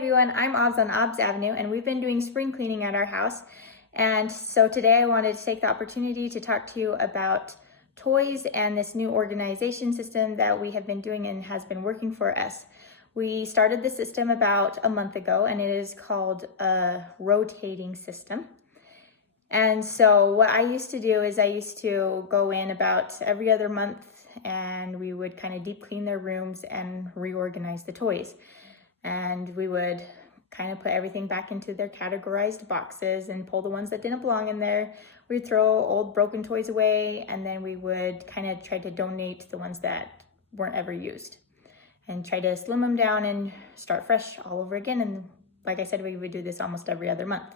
everyone, I'm Obs on Obs Avenue, and we've been doing spring cleaning at our house. And so today I wanted to take the opportunity to talk to you about toys and this new organization system that we have been doing and has been working for us. We started the system about a month ago, and it is called a rotating system. And so what I used to do is I used to go in about every other month, and we would kind of deep clean their rooms and reorganize the toys. And we would kind of put everything back into their categorized boxes and pull the ones that didn't belong in there. We'd throw old broken toys away, and then we would kind of try to donate the ones that weren't ever used and try to slim them down and start fresh all over again. And like I said, we would do this almost every other month.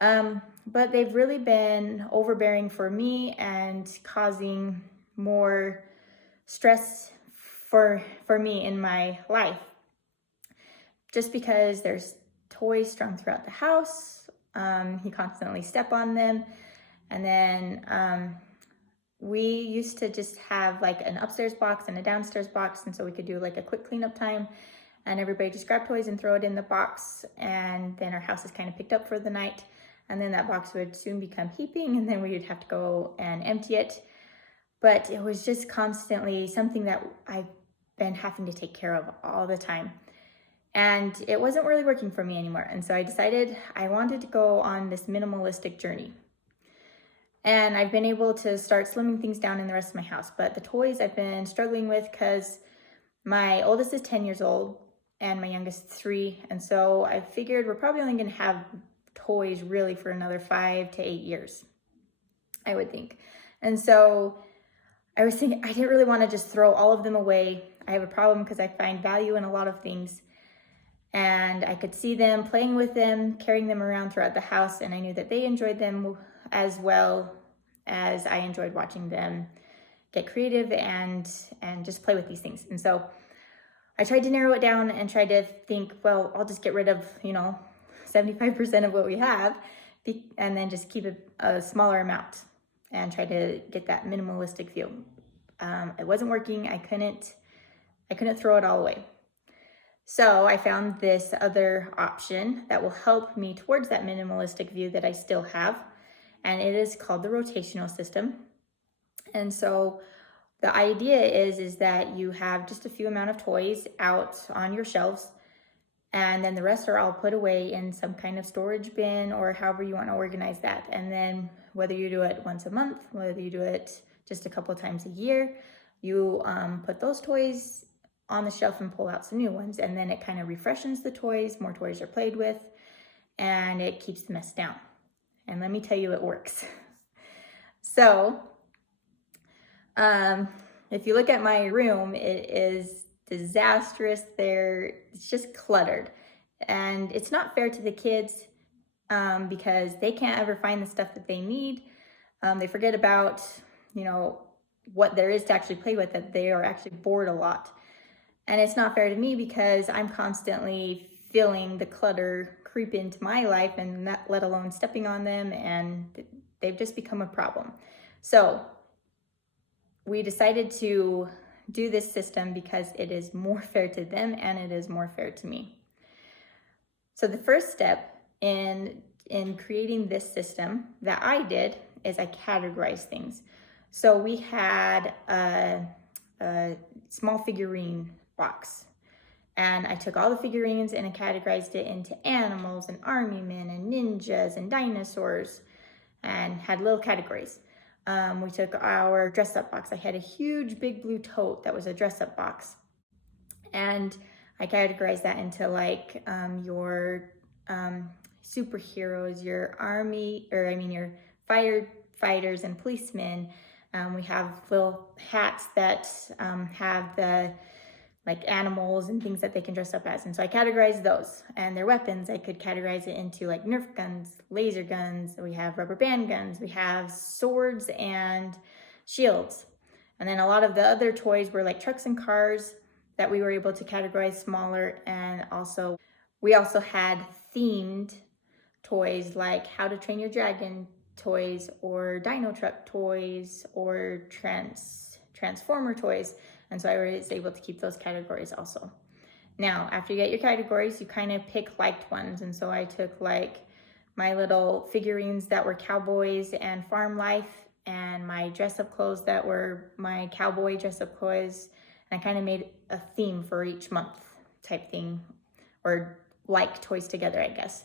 But they've really been overbearing for me and causing more stress for me in my life. Just because there's toys strung throughout the house, he constantly step on them. And then we used to just have like an upstairs box and a downstairs box, and so we could do like a quick cleanup time, and everybody just grab toys and throw it in the box, and then our house is kind of picked up for the night, and then that box would soon become heaping, and then we would have to go and empty it. But it was just constantly something that I've been having to take care of all the time. And it wasn't really working for me anymore. And so I decided I wanted to go on this minimalistic journey. And I've been able to start slimming things down in the rest of my house. But the toys I've been struggling with because my oldest is 10 years old and my youngest 3. And so I figured we're probably only going to have toys really for another 5 to 8 years, I would think. And so I was thinking I didn't really want to just throw all of them away. I have a problem because I find value in a lot of things. And I could see them playing with them, carrying them around throughout the house, and I knew that they enjoyed them as well as I enjoyed watching them get creative and just play with these things. And so I tried to narrow it down and tried to think, well, I'll just get rid of 75% of what we have, and then just keep a smaller amount and try to get that minimalistic feel. It wasn't working. I couldn't throw it all away. So I found this other option that will help me towards that minimalistic view that I still have, and it is called the rotational system. And so the idea is that you have just a few amount of toys out on your shelves, and then the rest are all put away in some kind of storage bin or however you want to organize that. And then whether you do it once a month, whether you do it just a couple of times a year, you put those toys on the shelf and pull out some new ones, and then it kind of refreshes the toys, more toys are played with, and it keeps the mess down. And let me tell you, it works. So if you look at my room, it is disastrous there. It's just cluttered, and it's not fair to the kids because they can't ever find the stuff that they need. They forget about what there is to actually play with, that they are actually bored a lot. And it's not fair to me because I'm constantly feeling the clutter creep into my life, and not let alone stepping on them, and they've just become a problem. So we decided to do this system because it is more fair to them and it is more fair to me. So the first step in creating this system that I did is I categorized things. So we had a small figurine box, and I took all the figurines and I categorized it into animals and army men and ninjas and dinosaurs, and had little categories. We took our dress up box. I had a huge big blue tote that was a dress up box, and I categorized that into like your superheroes, your your firefighters and policemen. We have little hats that have the like animals and things that they can dress up as. And so I categorized those, and their weapons. I could categorize it into like Nerf guns, laser guns. We have rubber band guns. We have swords and shields. And then a lot of the other toys were like trucks and cars that we were able to categorize smaller. And we also had themed toys like How to Train Your Dragon toys, or Dino Truck toys, or Transformer toys. And so I was able to keep those categories also. Now, after you get your categories, you kind of pick liked ones. And so I took like my little figurines that were cowboys and farm life, and my dress up clothes that were my cowboy dress up clothes. And I kind of made a theme for each month type thing, or like toys together, I guess.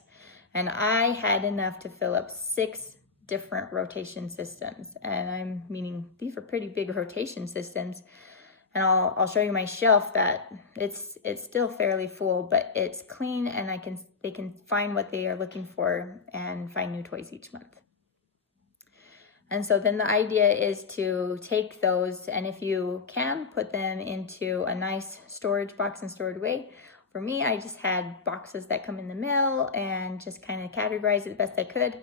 And I had enough to fill up 6 different rotation systems. And I'm meaning these are pretty big rotation systems. And I'll show you my shelf that it's still fairly full, but it's clean, and they can find what they are looking for and find new toys each month. And so then the idea is to take those, and if you can, put them into a nice storage box and stored away. For me, I just had boxes that come in the mail and just kind of categorize it the best I could,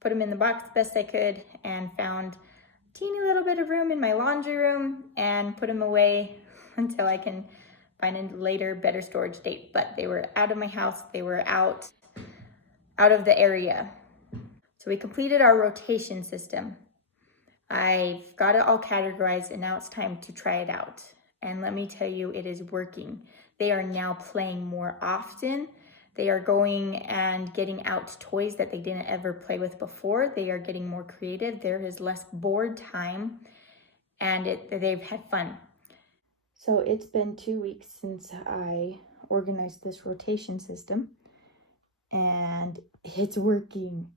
put them in the box the best I could, and found teeny little bit of room in my laundry room and put them away until I can find a later better storage date. But they were out of my house, they were out of the area. So we completed our rotation system. I've got it all categorized, and now it's time to try it out. And let me tell you, it is working. They are now playing more often. They are going and getting out toys that they didn't ever play with before. They are getting more creative. There is less board time, and they've had fun. So it's been 2 weeks since I organized this rotation system, and it's working.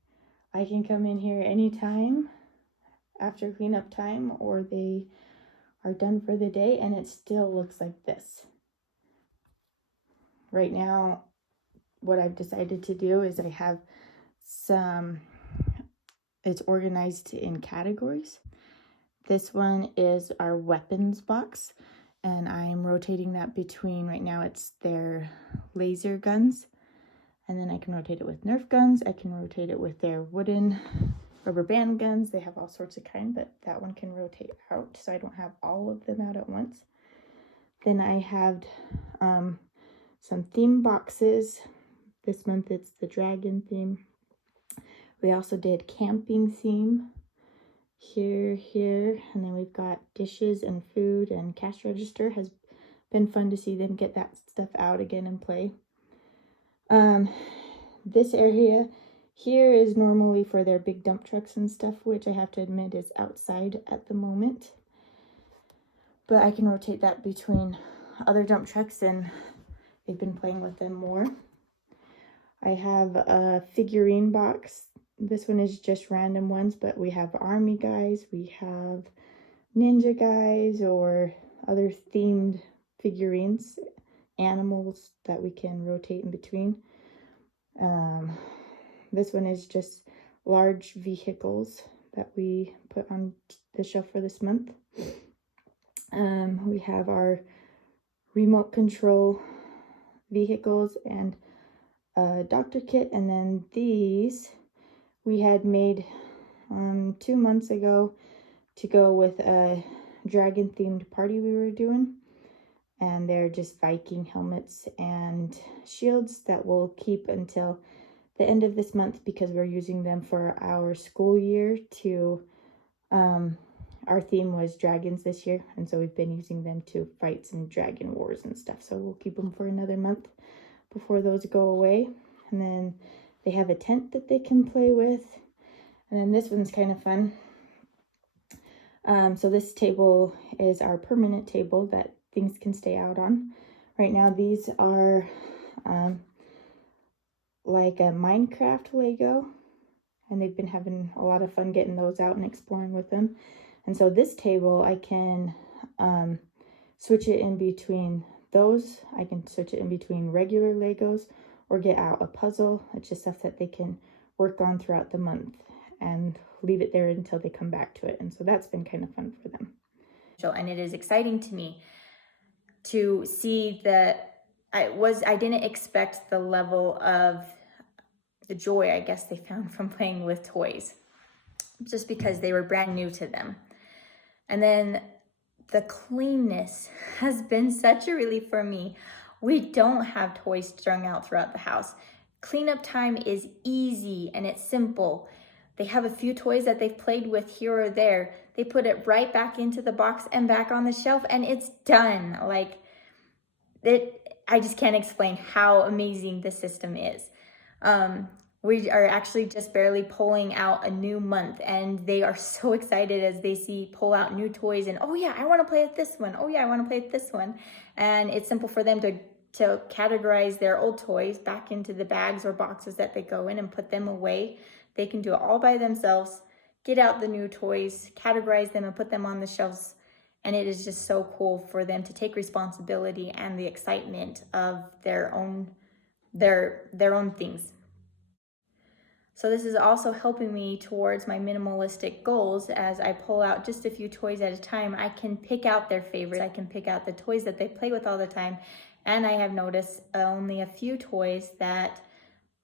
I can come in here anytime after cleanup time, or they are done for the day, and it still looks like this. Right now, what I've decided to do is I have it's organized in categories. This one is our weapons box, and I'm rotating that between, right now it's their laser guns, and then I can rotate it with Nerf guns. I can rotate it with their wooden rubber band guns. They have all sorts of kind, but that one can rotate out, so I don't have all of them out at once. Then I have some theme boxes. This month it's the dragon theme. We also did camping theme here, and then we've got dishes and food and cash register. Has been fun to see them get that stuff out again and play. This area here is normally for their big dump trucks and stuff, which I have to admit is outside at the moment. But I can rotate that between other dump trucks, and they've been playing with them more. I have a figurine box. This one is just random ones, but we have army guys, we have ninja guys, or other themed figurines, animals that we can rotate in between. This one is just large vehicles that we put on the shelf for this month. We have our remote control vehicles and a doctor kit, and then these we had made 2 months ago to go with a dragon themed party we were doing, and they're just Viking helmets and shields that we'll keep until the end of this month, because we're using them for our school year to our theme was dragons this year, and so we've been using them to fight some dragon wars and stuff, so we'll keep them for another month before those go away. And then they have a tent that they can play with, and then this one's kind of fun. So this table is our permanent table that things can stay out on. Right now these are like a Minecraft Lego, and they've been having a lot of fun getting those out and exploring with them. And so this table, I can switch it in between those. I can switch it in between regular Legos or get out a puzzle. It's just stuff that they can work on throughout the month and leave it there until they come back to it. And so that's been kind of fun for them. And it is exciting to me to see that I didn't expect the level of the joy, I guess, they found from playing with toys, just because they were brand new to them. And then the cleanness has been such a relief for me. We don't have toys strung out throughout the house. Cleanup time is easy and it's simple. They have a few toys that they've played with here or there. They put it right back into the box and back on the shelf, and it's done. Like, I just can't explain how amazing this system is. We are actually just barely pulling out a new month, and they are so excited as they pull out new toys and, oh yeah, I want to play with this one. Oh yeah, I want to play with this one. And it's simple for them to categorize their old toys back into the bags or boxes that they go in and put them away. They can do it all by themselves, get out the new toys, categorize them and put them on the shelves. And it is just so cool for them to take responsibility and the excitement of their own things. So this is also helping me towards my minimalistic goals. As I pull out just a few toys at a time, I can pick out their favorites. I can pick out the toys that they play with all the time. And I have noticed only a few toys that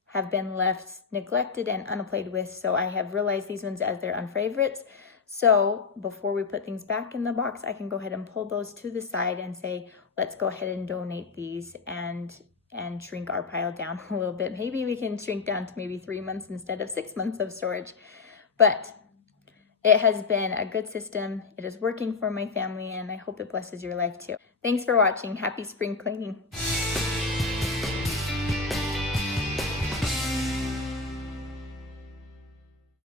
have been left neglected and unplayed with. So I have realized these ones as their unfavorites. So before we put things back in the box, I can go ahead and pull those to the side and say, let's go ahead and donate these and shrink our pile down a little bit. Maybe we can shrink down to maybe 3 months instead of 6 months of storage. But it has been a good system. It is working for my family, and I hope it blesses your life too. Thanks for watching. Happy spring cleaning.